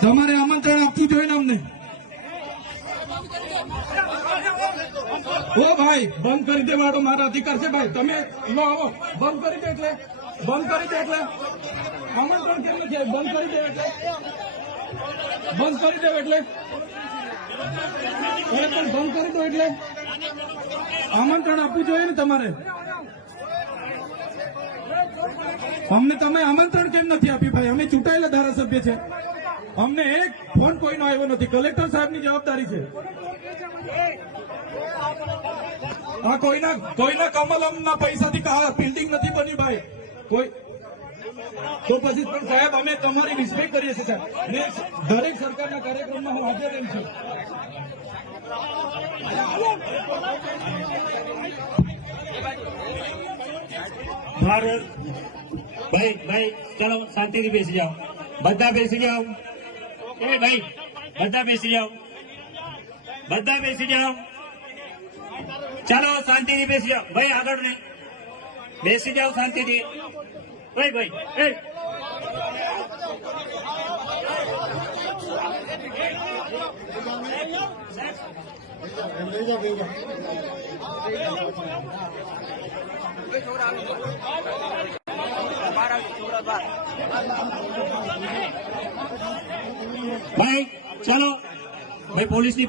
તમારે આમંત્રણ આપવું જોઈએ ને અમને। ઓ ભાઈ બંધ કરી દેવાડો, મારા અધિકાર છે ભાઈ। તમે લો આવો, બંધ કરી દે એટલે આમંત્રણ કેમ નથી? બંધ કરી દે એટલે બંધ કરી દો એટલે આમંત્રણ આપવું જોઈએ ને તમારે। અમને તમે આમંત્રણ કેમ નથી આપ્યું ભાઈ? અમે ચૂંટાયેલા ધારાસભ્ય છે, અમને એક ફોન કોઈનો આવ્યો નથી। કલેક્ટર સાહેબની જવાબદારી છે આ। કોઈના કમલમના પૈસાથી બિલ્ડિંગ નથી બની ભાઈ કોઈ। તો પછી પણ સાહેબ અમે તમારી રિસ્પેક્ટ કરીએ છીએ સાહેબ, ને દરેક સરકારના કાર્યક્રમમાં હું હાજર રહું છું। ભાઈ ચલો શાંતિથી બેસી જાઓ, બધા બેસી જાઓ। એ ભાઈ બધા બેસી જાઓ, ચાલો શાંતિથી બેસી જાઓ ભાઈ, આગળ નહીં બેસી જાઓ શાંતિથી ભાઈ। ભાઈ ચલો ભાઈ, પોલીસની